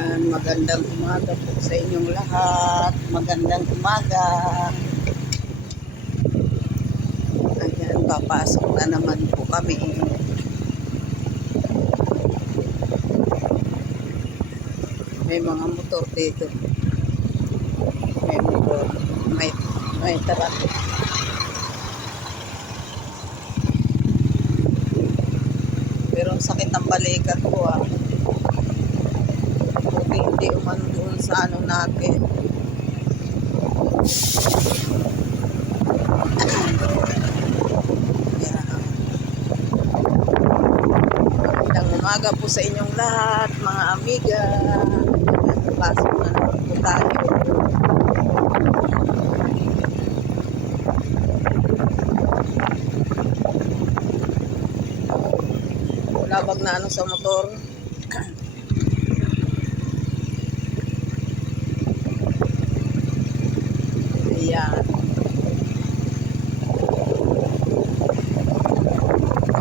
magandang umaga po sa inyong lahat. Magandang umaga. Ayan, papasok na naman po kami. May mga motor dito. May motor. May, may truck. Pero sakit ang balikat ko ah. Hindi umano doon sa ano natin. Magandang umaga po sa inyong lahat, mga amiga. Pasok na naman po tayo. Labag na ano sa motor. Ayan.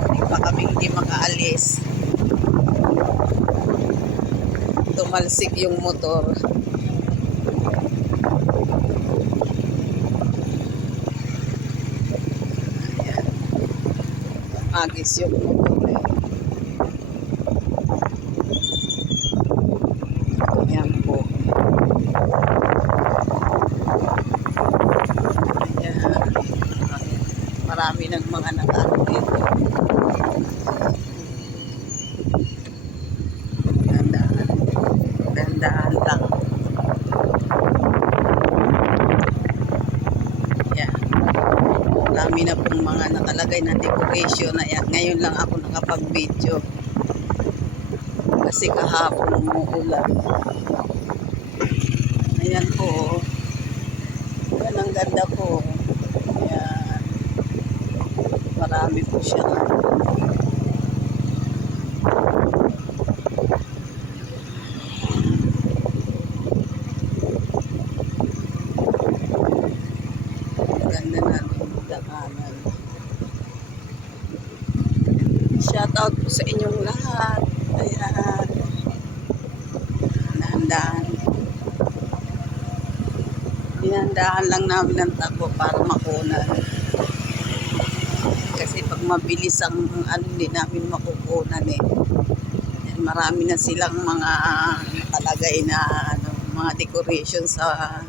Hindi pa kami hindi makaalis. Tumalsik yung motor. Ayan. Agis yung motor. Ayan po. Marami ng mga nakaano dito. Dandaan. Dandaan lang. Ayan. Marami na pong mga nakalagay na decoration na yan. Ngayon lang ako nakapag-video. Kasi kahapon umuulan. Ayan po. oh. Ayan ang ganda po. Ayan. Marami po siya. Ganda na ng daanan. Shout out po sa inyong lahat. Ayan. Dahan-dahan. Dinandahan lang namin ng takbo para makunan. Kasi pag mabilis ang ano hindi namin makukunan eh. Yan, Marami na silang mga nakalagay na ano, mga decoration sa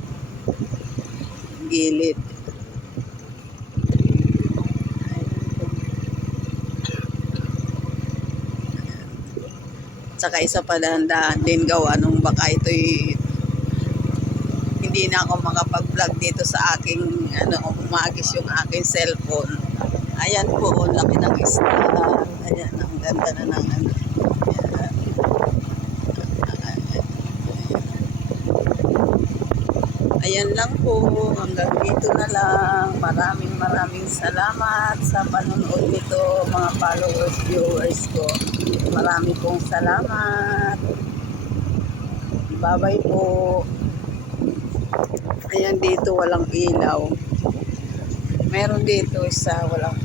gilid. Tsaka isa pa dahan-dahan din gawa nung baka ito'y hindi na ako makapag-vlog dito sa aking ano, umagis yung aking cellphone. Ayan po, laki ng star. Ayan, ang ganda na ng ano. Ayan lang po, hanggang dito na lang. Maraming maraming salamat sa panonood nito, mga followers, viewers ko. Marami pong salamat. Bye-bye po. Ayan dito walang ilaw. Meron dito isa walang